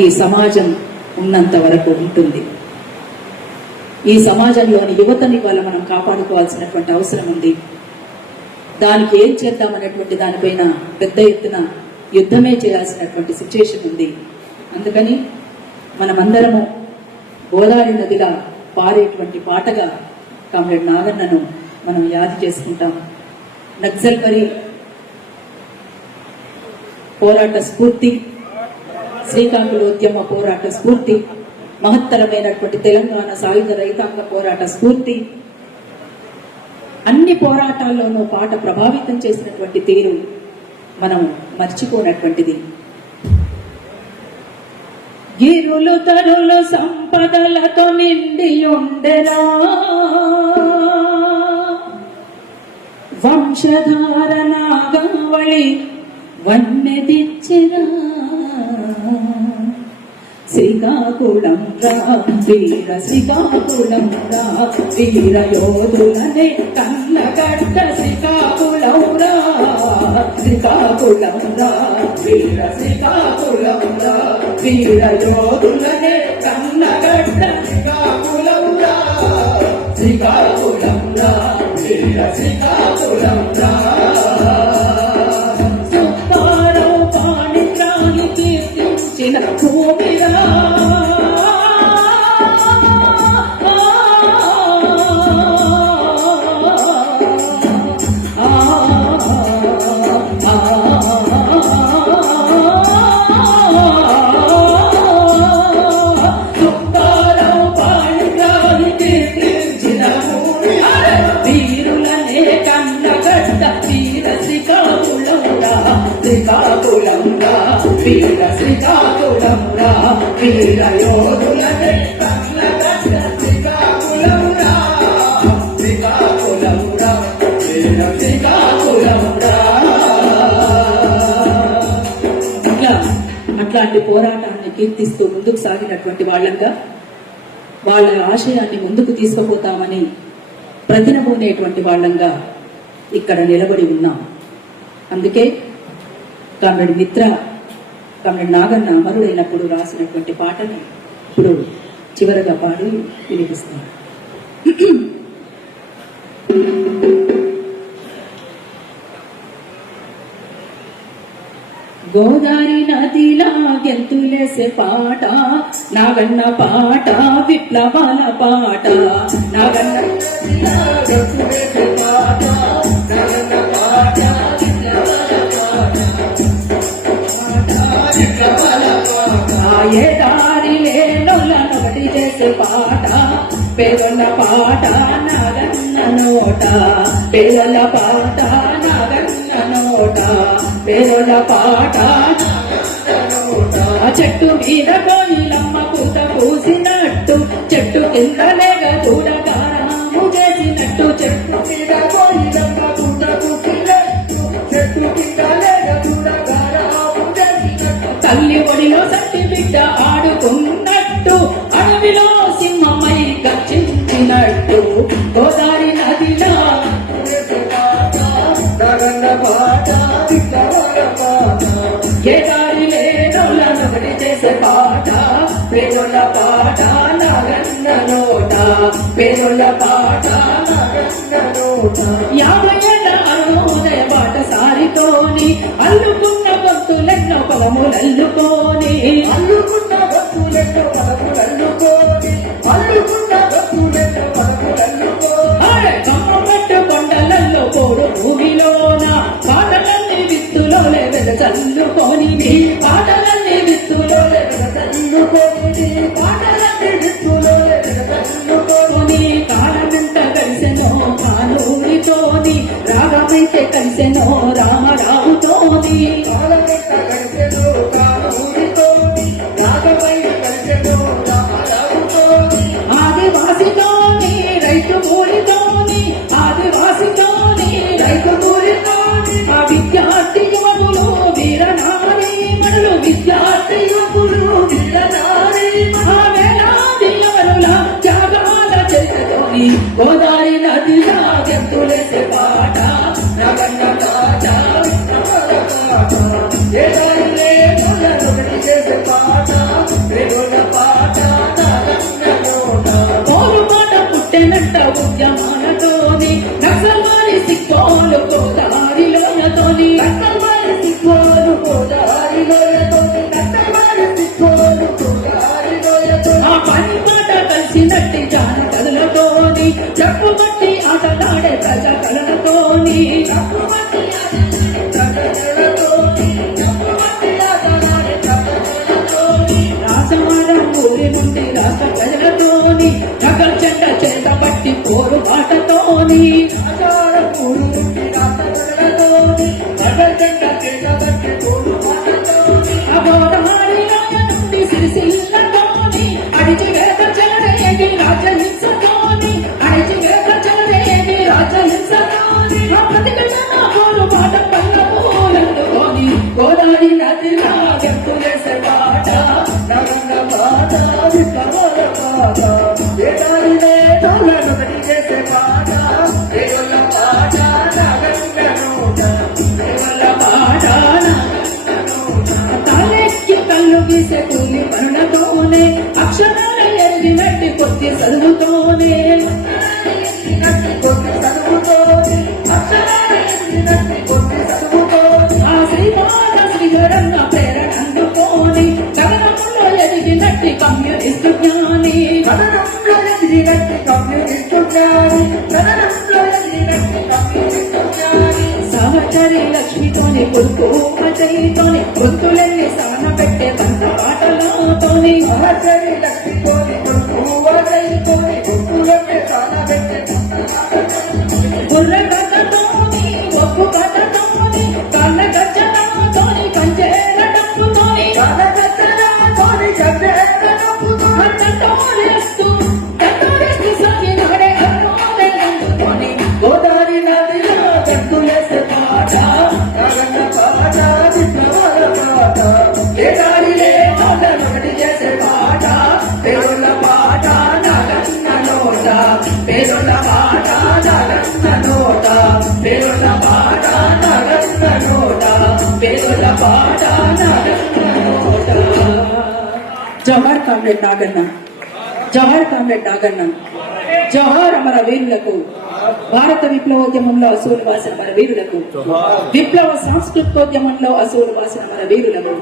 ఈ సమాజం ఉన్నంత వరకు ఉంటుంది. ఈ సమాజంలోని యువతని వాళ్ళ మనం కాపాడుకోవాల్సినటువంటి అవసరం ఉంది. దానికి ఏం చేద్దామనేటువంటి దానిపైన పెద్ద ఎత్తున యుద్ధమే చేయాల్సినటువంటి సిచ్యుయేషన్ ఉంది. అందుకని మనమందరము గోదావరి నదిగా పారేటువంటి పాటగా కామ్రేడ్ నాగన్నను మనం యాది చేసుకుంటాం. నక్సల్బరీ పోరాట స్ఫూర్తి, శ్రీకాకుళోద్యమ పోరాట స్ఫూర్తి, మహత్తరమైనటువంటి తెలంగాణ సాయుధ రైతాంగ పోరాట స్ఫూర్తి, అన్ని పోరాటాల్లోనూ పాట ప్రభావితం చేసినటువంటి తీరు మనం మర్చిపోనటువంటిది. గిరులు తరులు సంపదలతో నిండి ఉండెరా, వంశధార నాగావళి వన్నెదిచ్చిరా, శ్రీకాకుళం రా వీర శ్రీకాకుళం రా, వీర యోధులనే కన్నగడ్డ శ్రీకాకుళం రా, శ్రీకాకుళం రా వీర శ్రీకాకుళం రా, వీర యోధులనే కన్నగడ్డ శ్రీకాకుళం రా, శ్రీకాకుళం రా వీర శ్రీకాకుళం రా. సుబ్బారావు పాణిగ్రాహి కీర్తించిన భూమిరా, శ్రీకాకుళం రా వీర శ్రీకాకుళం రా, వీర యోధులనే కన్నగడ్డ శ్రీకాకుళం రా, శ్రీకాకుళం రా వీర శ్రీకాకుళం రా. అట్లాంటి పోరాటాన్ని కీర్తిస్తూ ముందుకు సాగినటువంటి వాళ్ళంగా, వాళ్ళ ఆశయాన్ని ముందుకు తీసుకుపోతామని ప్రతినబూనేటువంటి వాళ్ళంగా ఇక్కడ నిలబడి ఉన్నాం. అందుకే కామ్రేడ్ మిత్ర, కామ్రేడ్ నాగన్న అమరుడైనప్పుడు రాసినటువంటి పాటని ఇప్పుడు చివరగా పాడి వినిపిస్తాం. గోదావరి నదిలా గెంతులేసే పాట నాగన్న పాట, విప్లవాల పాట, నాగన్న గెంతులేసే పాట, నాగన్న పాట, ఏ దారి లేనోళ్ళను ఒకటి చేసే పాట, పేదల పాట నాగన్న నోట, పేదల పాట నాగన్న నోట, పేదల పాట నోట. చెట్టు మీద కోయిలమ్మ పూత పూసినట్టు, చెట్టు కింద లేక దూరగారము చేసినట్టు, చెట్టు మీద కోయిలమ్మ పూత పూసినట్టు, చెట్టు కింద లేక దూరగారము చేసినట్టు, తల్లి ఒడిలో సట్టి బిడ్డ ఆడుకున్నట్టు, అడవిలో సింహమై గర్జించినట్టు, గోదావరి నదిలో పాట, ఏ దారి లేనోళ్ళను ఒకటి చేసే పాట, పేదోళ్ళ పాట నాగన్న నోట, పేదోళ్ళ పాట నాగన్న నోట. 50 ఏళ్ళ అరుణోదయ పాట సారితోని అల్లుకున్న భక్తులెన్నో పదములల్లుకోని, అల్లుకున్న భక్తులెన్నో పదములల్లుకోని, అల్లుకున్న భక్తులెన్నో పదములల్లుకోని, కమ్మగట్టు కొండలల్లో పోడు భూమిలోన పాటలన్నీ విత్తులోనే వెదజల్లుకొని, పాటలన్నీ విత్తులోనే వెదజల్లుకొని, పాటలన్నీ విత్తులోనే వెదజల్లుకొని, కాలమెంత కలిసెనో కానూరితోని, రాగమైతే కలిసెనో రామరావుతోని, కాలమెంత కలిసెనో కానూరితోని, ప్రజ కళలతోని రాజమారం ఊరి నుండి రాష్ట్ర ప్రజలతోని నగల్ చెండ చేత పట్టి పోరు బాటతోని అఘోరహారి రాయ నుండి సిరిసిల్లతోని అడిచివేత చెలరేగి రాజ్యహింసతోని అడిచివేత చెలరేగి రాజ్యహింసతోని ఆ ప్రతిఘటన పోరు బాట పల్లవులందుకొని గోదావరి నదిలా గెంతులేసే బాట నగంగ బాట విప్లవాల బాట ఏడాదినే తోలనొకటి చేసే బాట ఏడుల బాట నగంగ నోట ఏడుల బాట తలెక్కి కళ్ళు గీసే కూలి పనులతోనే అక్షరాల ఎరిగినట్టి కొద్ది చదువుతోనే ఆ శ్రీపాద శ్రీధరన్న ప్రేరణ అందుకోని గగనంలో ఎదిగినట్టి కమ్యూనిస్టు జ్ఞాని సహచరి లక్ష్మితోని కొడుకు అజయ్తోని గొంతులెల్లి సాన పెట్టే తంత పాటలతోని సహచరి లక్ష్మితోని కొడుకు అజయ్తోని గొంతులెల్లి సాన పెట్టే బుర్ర కథతోని ఒప్పు కథతోని కళ్ళ గచ్చనతోని కంచేల డప్పుతోని కళ్ళ గచ్చనతోని కంచేల డప్పుతోని తంతోరేస్తూ సాగినాడే అన్నోలేందుతోని గోదావరి నదిలో గంతులేసే పాట నగన్న పాట విప్లవాల పాట ఏడాదిలే తోలనొకటి చేసే పాట పేరుల పాట నగన్న నోట పేరుల పాట నగన్న నోట పేరుల పాట నగన్న నోట పేరుల పాట నగన్న నోట. జవహర్ కామ్రేడ్ నాగన్న, జవహర్ కామ్రేడ్ నాగన్న, జవహర్ అమర వీరులకు, భారత విప్లవోద్యమంలో అసూలు వాసిన మన వీరులకు, విప్లవ సాంస్కృతికోద్యమంలో అసూలు వాసిన మన వీరులకు.